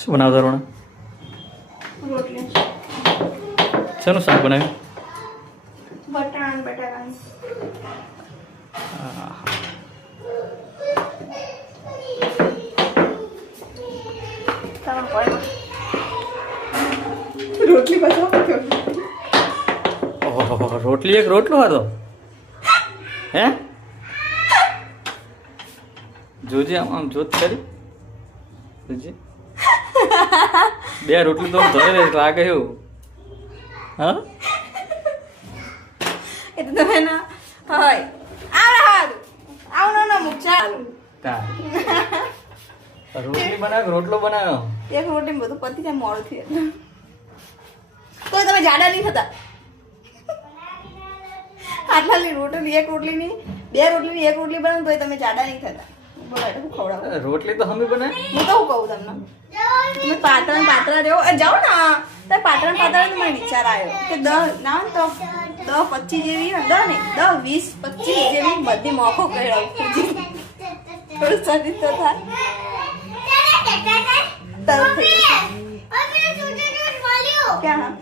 શું બનાવતા રોણા? રોટલી. શેનું શાક બનાવ્યું? બટાણા બટાકાનું. રોટલી બતાવો. ઓહો, રોટલી એક રોટલો હતો હે? જોજે આમ જોત કરી જોજે. બે રોટલી તો આમ ધરે લાગે એવું. હા એ તો તમે ના હોય આવ ના મુકચા રોટલી બનાવ રોટલો બનાવ્યો. એક રોટલી બધું પતી જાય મોડું થી એટલે તો તમે જાડા નહીં થતા. આટલાની રોટલી એક રોટલી ની બે રોટલી ની એક રોટલી બનાવો તો તમે જાડા નહીં થતા. બોલો એટલે હું ખવડાવું. રોટલી તો હમી બનાય. હું તો હું કહું તમને તમે પાતળા જેવો જાઓ ને તો પાતળા તો મને વિચાર આવ્યો કે 10 ના તો 10 25 જેવી 10 નહીં 10 20 25 જેવી બધી મોખો કર્યો થોડું શરીર તો થાય તરફ થઈ જશે. ક્યાં